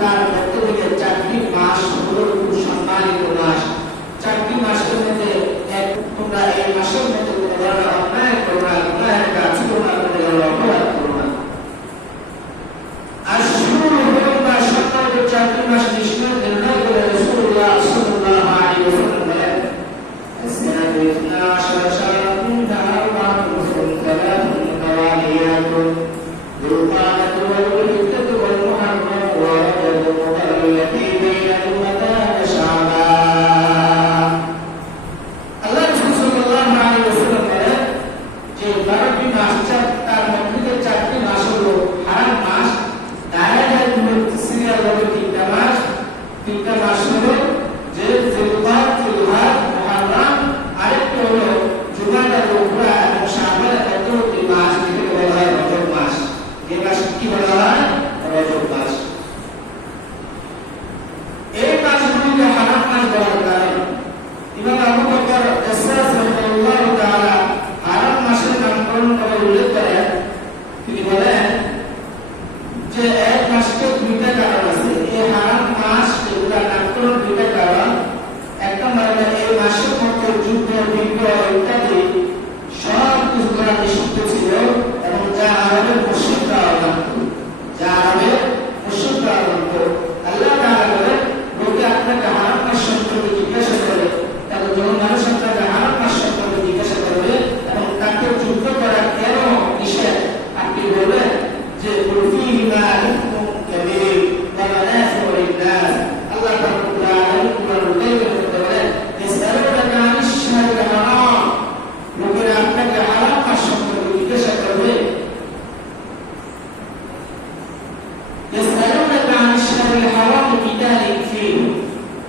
তার মধ্য থেকে 4টি মাস হলো খুব সম্মানিত মাস। 4টি মাসের মধ্যে তোমরা এই মাসের মধ্যে কোনো ধরনের অন্যায় করো না, গুনাহের কাজ করো না, কোনো ধরনের অপরাধ করো না। আর শুরু হলো বা সম্মানিত 4টি মাস নিশ্চয় নির্ণয় করে রাসূলুল্লাহ সাল্লাল্লাহু আলাইহি ওয়াসাল্লাম বলেন, "আসসালাতু 12 শাহরান মিনহা আরবা'তুন সালাতুন ফাওয়ালিয়াতুন যুলকাদাতু ওয়াল হিজ্জাতু ওয়াল মুহাররাম ওয়া রাজাবু ওয়াল্লাতী বাইনা রমাদান ওয়া শাবান।" আল্লাহ রাসূল সাল্লাল্লাহু আলাইহি ওয়াসাল্লাম বলেন যে 12টি মাস, তার মধ্যে 4টি মাস হলো হারাম মাস। দায়াজাত সিরিয়াল হলো 3টা মাস। 3টা মাস হলো যে জিলকাদ, জিলহজ, মুহররম, আরেকটি হলো জুমাদা, রবিউল এবং শাবান। এতটি মাস থেকে বলা হয় রজব মাস। এই মাস কি বলা হয়? রজব মাস। এই মাসগুলিকে হারাম মাস বলার কারণ ইমাম আবু বকর আস-সাদিক রাহিমাহুল্লাহ তাআলা হারাম মাসের নামকরণ করে উল্লেখ করেন। তিনি বলেন যে এক মাসকে 2টা কারণ আছে। এই হারাম মাস এগুলা নামকরণ 2টা কারণ। একটা মানে এই মাসের মধ্যে যুদ্ধ, বিগ্রহ ইত্যাদি সব কিছু করা নিষিদ্ধ ছিল এবং যা আরবের মুশরিকরা মানত, আল্লাহ তাআলা বলেন, লোকে আপনাকে হারাম মাস সম্পর্কে জিজ্ঞাসা করে, তাহলে যখন মানুষ আপনাকে হারাম মাস সম্পর্কে জিজ্ঞাসা করবে এবং তাকে যুদ্ধ করা কেন নিষেধ, আপনি বলবেন যে ফীহি মা ইসমুন কাবীর ওয়া মানাফিউ লিন-নাস। আল্লাহ তাআলা কুরআনুল কারীমের মধ্যে বলেন, ইসআলুনাকা আনিশ শাহরিল হারাম। লোকেরা আপনাকে হারাম মাস সম্পর্কে জিজ্ঞাসা করবে। ইসআলুনাকা আনিশ শাহরিল হারাম কিতালিন ফীহি,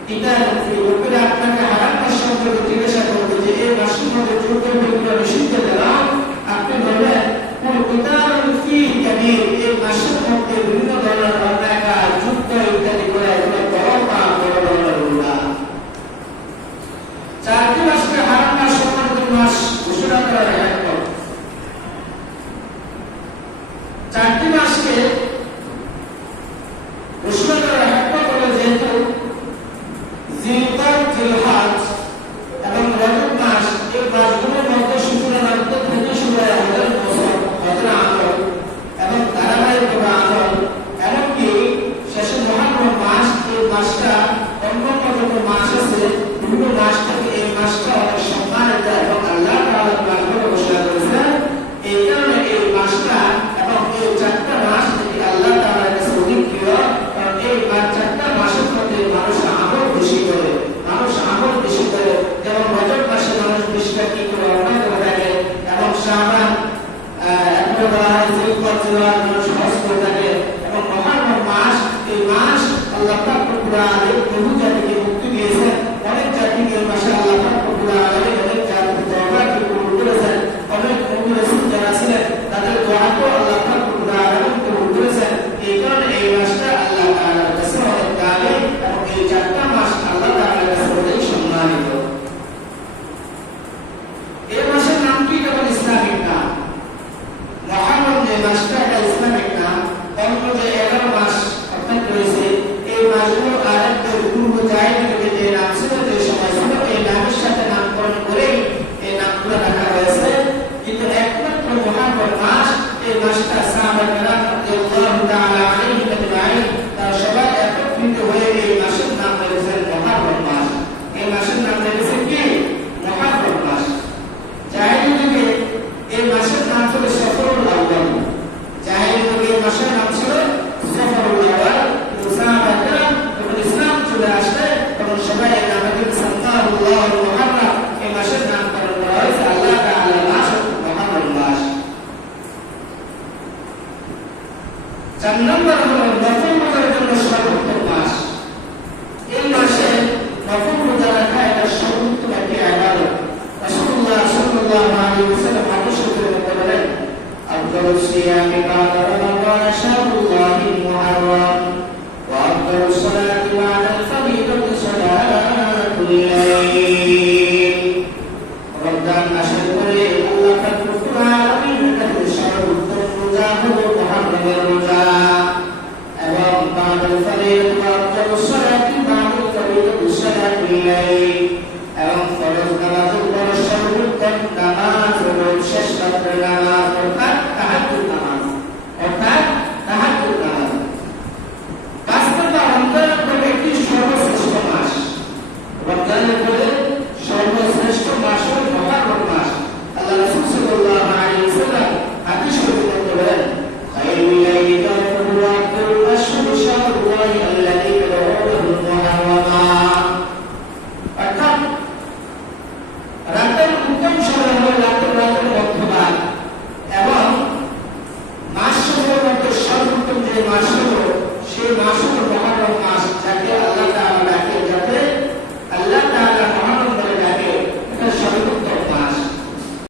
কিতালিন ফীহি। লোকেরা আপনাকে হারাম মাস সম্পর্কে জিজ্ঞাসা করবে যে এই মাসের মধ্যে যুদ্ধ, বিগ্রহ নিষিদ্ধ দিলাম। আপনি বলবেন কিতালিন ফীহি কাবীর। এই মাসের মধ্যে বিভিন্ন ধরনের অন্যায় কাজ, যুদ্ধ ইত্যাদি করে এগুলো বড় পাপ, বড় ধরনের গুনাহ। 4টি মাসকে হারাম মাস সম্পর্কিত মাস ঘোষণা করা হয়। 4টি মাসকে ঘোষণা করা হয় বলে যেহেতু জিলকাদ, জিলহজ এবং রজব মাস, এই মাসগুলোর মধ্যে সূচনা মাত্র থেকে শুরু হয় হাজার বছর, হাজার আমল এবং ধারাবাহিকভাবে আমল, এমনকি শেষে মুহররম মাস। এই মাসটা অন্যান্য যত মাস আছে বিভিন্ন মাস থেকে এই মাসটা অনেক সম্মানিত এবং আল্লাহ তাআলা মাসগুলো ঘোষণা করেছেন। এই কারণে এই মাসটা এবং এই 4টা মাস থেকে আল্লাহ তাআলার কাছে অধিক প্রিয়। কারণ এই 4টা মাসের মধ্যে মানুষ আমল বেশি করে, যেমন রজব মাসে মানুষ বেশিরভাগ কি করে অন্যায় করে থাকে এবং শাবান এরপরে বলা হয় জিলকদ, জিলহজ মানুষ হজ করে থাকে এবং মুহররম মাস, এই মাস আল্লাহ পাক রব্বুল আলামিন বহু জাতিকে মুক্তি দিয়েছেন। অনেক জাতিকে এই মাসে আল্লাহ পাক রব্বুল আলামিন অনেক জাতির তওবাকে কবুল করেছেন। অনেক নবী রাসূল যারা ছিলেন তাদের দোয়াকে আল্লাহ পাক রব্বুল আলামিন কবুল করেছেন। এই কারণে এই মাসটা আল্লাহ তাআলার কাছে অনেক দামি এবং এই 4টা মাস আল্লাহ তাআলার কাছে অনেক সম্মানিত। এই মাসের নাম কি? কেবল ইসলামিক নাম। মুহররম যে মাসটা এটা ইসলামিক নাম। অন্য যে 11 মাস অর্থাৎ রয়েছে এই মাসগুলো আরবদের পূর্ব জাহিলিয়াতে যে নাম ছিল, যে সময় ছিল, এই নামের সাথে নামকরণ করেই এই নামগুলো রাখা হয়েছে। কিন্তু একমাত্র মুহররম মাস, এই মাসটা সাহাবা-কেরাম রাদিয়াল্লাহু তাআলা আলাইহিম আজমাইন তারা সবাই একত্রিত হয়ে এই মাসের নাম রেখেছেন মুহররম মাস। এই মাসের নাম রেখেছেন কি? মুহররম মাস। জাহিলি যুগে এই মাসের নাম ছিল সফরুল আউয়াল। জাহিলি যুগে এই মাসের নাম ছিল সফরুল আউয়াল। সাহাবা-কেরাম যখন ইসলাম চলে আসে তখন সবাই এই নামে সাল্লাল্লাহু মুহররম, এই মাসের নামকরণ করা হয়েছে আল্লাহ তাআলার মাস মুহররম মাস। 4 নম্বর হলো নফল রোজার জন্য সর্বোত্তম মাস। এই মাসে নফল রোজা রাখা এটা সর্বোত্তম একটি ইবাদত। রাসূলুল্লাহ সাল্লাল্লাহু আলাইহি ওয়াসাল্লাম হাদিসে বলেন, আফদালুস সিয়ামি বা'দা রমাদান শাহরুল্লাহিল মুহররম ওয়া আফদালুস সালাতি বা'দাল ফরিদাতি সালাতুল লাইল। রমজান মাসের পরে আল্লাহ পাক রব্বুল আলামিনের কাছে সর্বোত্তম রোজা হলো মুহররমের রোজা এবং বা'দাল إليك